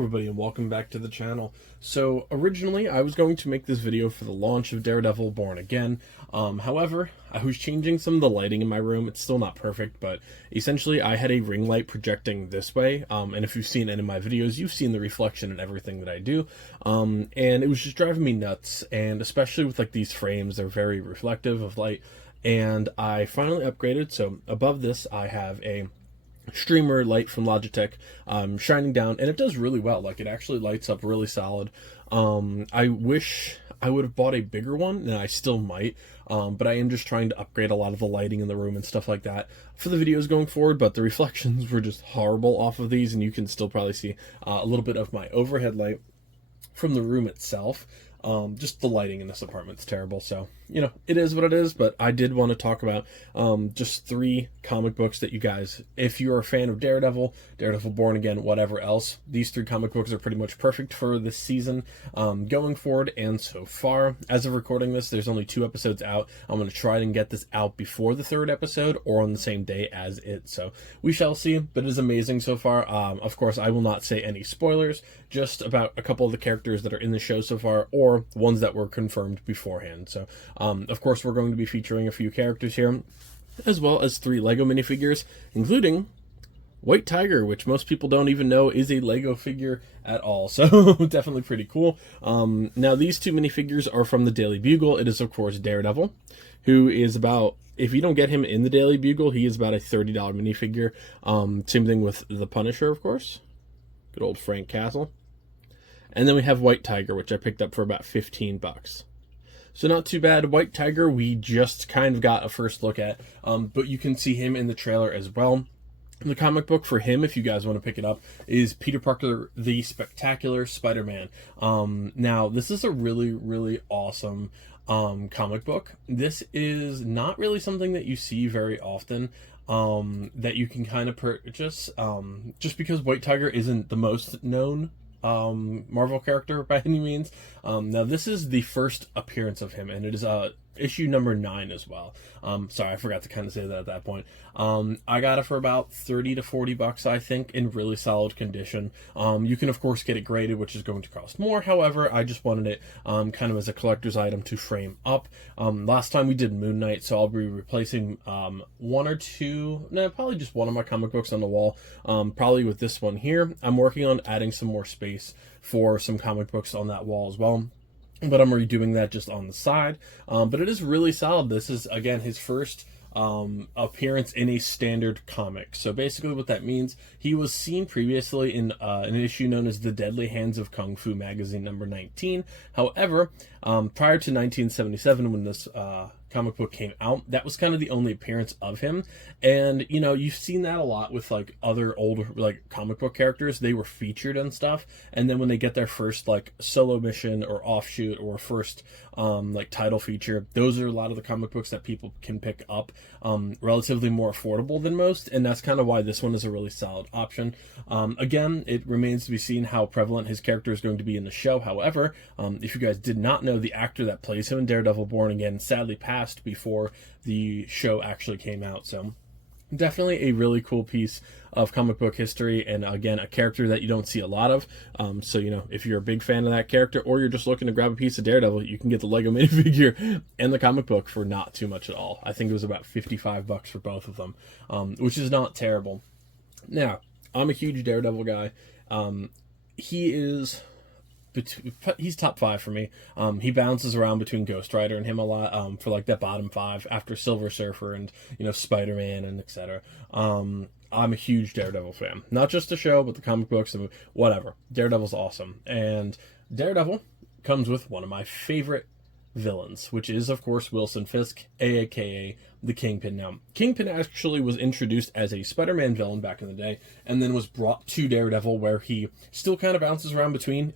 everybody, and welcome back to the channel. So originally I was going to make this video for the launch of Daredevil Born Again. However, I was changing some of the lighting in my room. It's still not perfect, but essentially I had a ring light projecting this way, and if you've seen any of my videos, you've seen the reflection in everything that I do, and it was just driving me nuts, and especially with like these frames, they're very reflective of light, and I finally upgraded. So above this I have a streamer light from Logitech shining down, and it does really well. Like, it actually lights up really solid. I wish I would have bought a bigger one, and I still might, but I am just trying to upgrade a lot of the lighting in the room and stuff like that for the videos going forward. But the reflections were just horrible off of these, and you can still probably see a little bit of my overhead light from the room itself. Just the lighting in this apartment's terrible, so, you know, it is what it is. But I did want to talk about just 3 comic books that you guys, if you're a fan of Daredevil, Daredevil Born Again, whatever else, these 3 comic books are pretty much perfect for this season going forward. And so far, as of recording this, there's only 2 episodes out. I'm going to try and get this out before the 3rd episode or on the same day as it, so we shall see. But it is amazing so far. Of course, I will not say any spoilers, just about a couple of the characters that are in the show so far, or ones that were confirmed beforehand. So of course, we're going to be featuring a few characters here, as well as 3 Lego minifigures, including White Tiger, which most people don't even know is a Lego figure at all. So definitely pretty cool. Now, these 2 minifigures are from the Daily Bugle. It is, of course, Daredevil, who is about, if you don't get him in the Daily Bugle, he is about a $30 minifigure. Same thing with the Punisher, of course. Good old Frank Castle. And then we have White Tiger, which I picked up for about 15 bucks. So not too bad. White Tiger, we just kind of got a first look at, but you can see him in the trailer as well. The comic book for him, if you guys want to pick it up, is Peter Parker, the Spectacular Spider-Man. Now, this is a really, really awesome comic book. This is not really something that you see very often, that you can kind of purchase, just because White Tiger isn't the most known Marvel character by any means. Now, this is the first appearance of him, and it is issue number 9 as well. Sorry, I forgot to kind of say that at that point. I got it for about 30 to 40 bucks, I think, in really solid condition. You can, of course, get it graded, which is going to cost more. However, I just wanted it kind of as a collector's item to frame up. Last time we did Moon Knight, so I'll be replacing 1 or 2, no, probably just one of my comic books on the wall, probably with this one here. I'm working on adding some more space for some comic books on that wall as well, but I'm redoing that just on the side. But it is really solid. This is, again, his first appearance in a standard comic. So basically what that means, he was seen previously in an issue known as The Deadly Hands of Kung Fu magazine number 19. However, prior to 1977, when this comic book came out, that was kind of the only appearance of him. And, you know, you've seen that a lot with like other older like comic book characters. They were featured and stuff, and then when they get their first like solo mission or offshoot or first like title feature, those are a lot of the comic books that people can pick up relatively more affordable than most, and that's kind of why this one is a really solid option. Again, it remains to be seen how prevalent his character is going to be in the show. However, if you guys did not know, the actor that plays him in Daredevil Born Again sadly passed before the show actually came out. So definitely a really cool piece of comic book history, and again, a character that you don't see a lot of. So, you know, if you're a big fan of that character, or you're just looking to grab a piece of Daredevil, you can get the Lego minifigure and the comic book for not too much at all. I think it was about 55 bucks for both of them, which is not terrible. Now, I'm a huge Daredevil guy. He's top 5 for me. He bounces around between Ghost Rider and him a lot, for like that bottom 5 after Silver Surfer and, you know, Spider-Man and etc. I'm a huge Daredevil fan, not just the show, but the comic books and whatever. Daredevil's awesome, and Daredevil comes with one of my favorite villains, which is, of course, Wilson Fisk, aka the Kingpin. Now, Kingpin actually was introduced as a Spider-Man villain back in the day, and then was brought to Daredevil, where he still kind of bounces around between.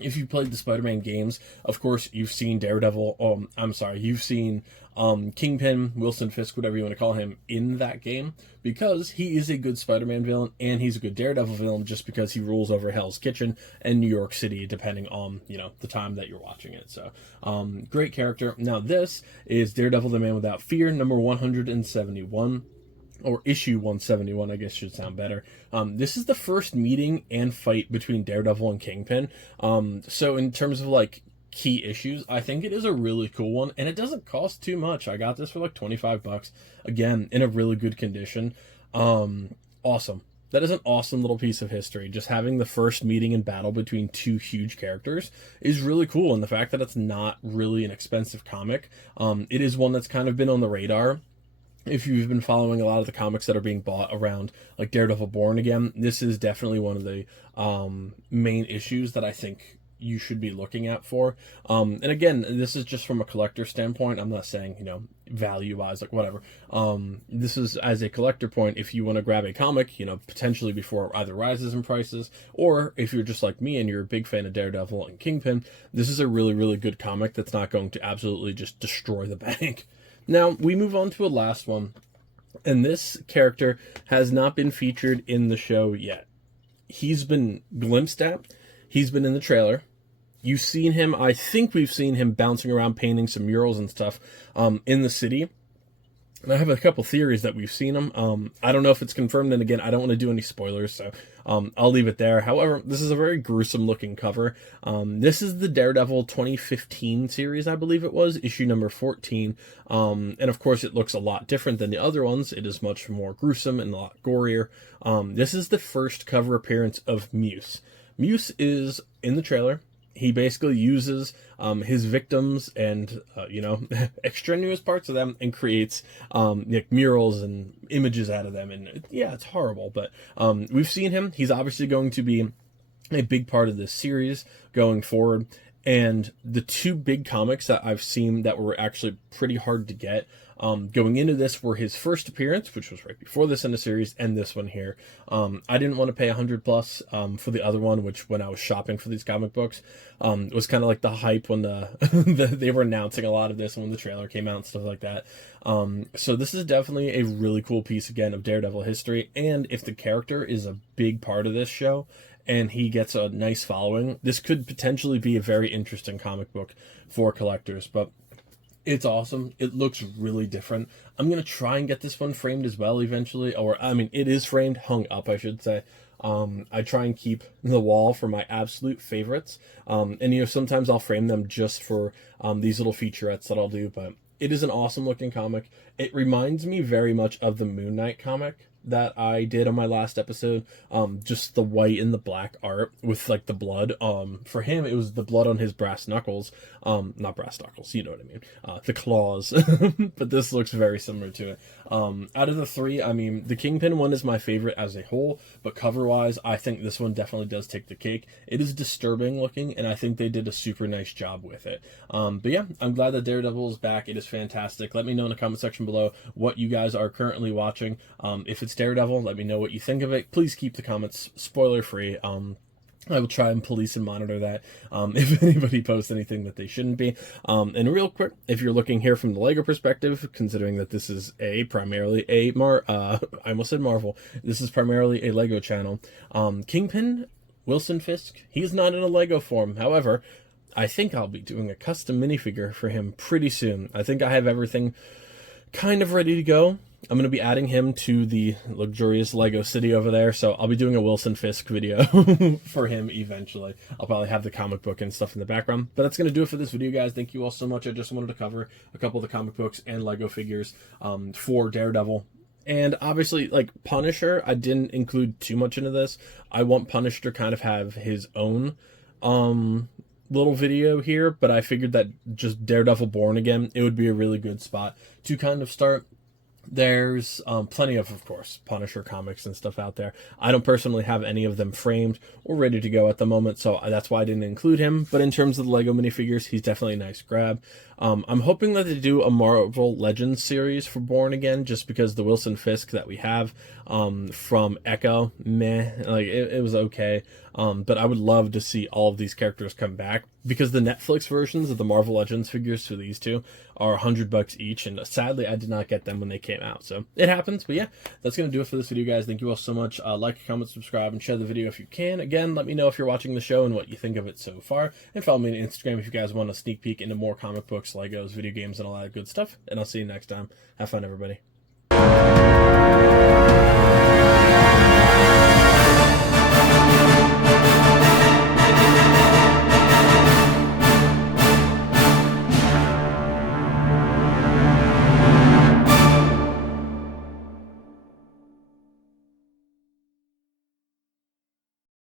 If you played the Spider-Man games, of course, you've seen Daredevil. You've seen Kingpin, Wilson Fisk, whatever you want to call him, in that game, because he is a good Spider-Man villain, and he's a good Daredevil villain just because he rules over Hell's Kitchen and New York City, depending on, you know, the time that you're watching it. So, great character. Now, this is Daredevil, the Man Without Fear, number 171. or issue 171, I guess should sound better. This is the first meeting and fight between Daredevil and Kingpin. So in terms of like key issues, I think it is a really cool one, and it doesn't cost too much. I got this for like 25 bucks, again, in a really good condition. Awesome. That is an awesome little piece of history. Just having the first meeting and battle between two huge characters is really cool, and the fact that it's not really an expensive comic, it is one that's kind of been on the radar. If you've been following a lot of the comics that are being bought around like Daredevil Born Again, this is definitely one of the main issues that I think you should be looking at for. And again, this is just from a collector standpoint. I'm not saying, you know, value wise, like whatever. This is as a collector point. If you want to grab a comic, you know, potentially before it either rises in prices, or if you're just like me and you're a big fan of Daredevil and Kingpin, this is a really, really good comic that's not going to absolutely just destroy the bank. Now, we move on to a last one, and this character has not been featured in the show yet. He's been glimpsed at. He's been in the trailer. You've seen him, I think we've seen him bouncing around painting some murals and stuff in the city. And I have a couple theories that we've seen him. I don't know if it's confirmed, and again, I don't want to do any spoilers, so I'll leave it there. However, this is a very gruesome looking cover. This is the Daredevil 2015 series, I believe it was, issue number 14. And of course, it looks a lot different than the other ones. It is much more gruesome and a lot gorier. This is the first cover appearance of Muse. Muse is in the trailer. He basically uses his victims and, you know, extraneous parts of them and creates like murals and images out of them. And yeah, it's horrible. But we've seen him. He's obviously going to be a big part of this series going forward. And the two big comics that I've seen that were actually pretty hard to get going into this were his first appearance, which was right before this in the series, and this one here. I didn't want to pay $100+ for the other one, which when I was shopping for these comic books, it was kind of like the hype when they were announcing a lot of this and when the trailer came out and stuff like that. So this is definitely a really cool piece, again, of Daredevil history, and if the character is a big part of this show, and he gets a nice following, this could potentially be a very interesting comic book for collectors. But it's awesome. It looks really different. I'm going to try and get this one framed as well eventually. Or, I mean, it is framed, hung up, I should say. I try and keep the wall for my absolute favorites. And, you know, sometimes I'll frame them just for these little featurettes that I'll do. But it is an awesome looking comic. It reminds me very much of the Moon Knight comic that I did on my last episode. Just the white and the black art with like the blood. For him, it was the blood on his brass knuckles. Not brass knuckles, you know what I mean. The claws. But this looks very similar to it. Out of the three, I mean, the Kingpin one is my favorite as a whole, but cover-wise, I think this one definitely does take the cake. It is disturbing looking, and I think they did a super nice job with it. But yeah, I'm glad that Daredevil is back. It is fantastic. Let me know in the comment section below what you guys are currently watching. If it's Daredevil, let me know what you think of it. Please keep the comments spoiler-free. I will try and police and monitor that if anybody posts anything that they shouldn't be. And real quick, if you're looking here from the LEGO perspective, considering that this is primarily a I almost said Marvel. This is primarily a LEGO channel. Kingpin, Wilson Fisk, he's not in a LEGO form. However, I think I'll be doing a custom minifigure for him pretty soon. I think I have everything kind of ready to go. I'm going to be adding him to the luxurious Lego city over there, so I'll be doing a Wilson Fisk video for him eventually. I'll probably have the comic book and stuff in the background, but that's going to do it for this video, guys. Thank you all so much. I just wanted to cover a couple of the comic books and Lego figures for Daredevil. And obviously, like, Punisher, I didn't include too much into this. I want Punisher to kind of have his own little video here, but I figured that just Daredevil Born Again, it would be a really good spot to kind of start. There's plenty of course, Punisher comics and stuff out there. I don't personally have any of them framed or ready to go at the moment, so that's why I didn't include him. But in terms of the Lego minifigures, he's definitely a nice grab. I'm hoping that they do a Marvel Legends series for Born Again, just because the Wilson Fisk that we have from Echo, like it was okay. But I would love to see all of these characters come back, because the Netflix versions of the Marvel Legends figures for these two are $100 each, and sadly I did not get them when they came out, so it happens. But yeah, that's gonna do it for this video, guys. Thank you all so much. Like, comment, subscribe, and share the video if you can. Again, let me know if you're watching the show and what you think of it so far, and follow me on Instagram if you guys want a sneak peek into more comic books, Legos, video games, and all that good stuff. And I'll see you next time. Have fun, everybody.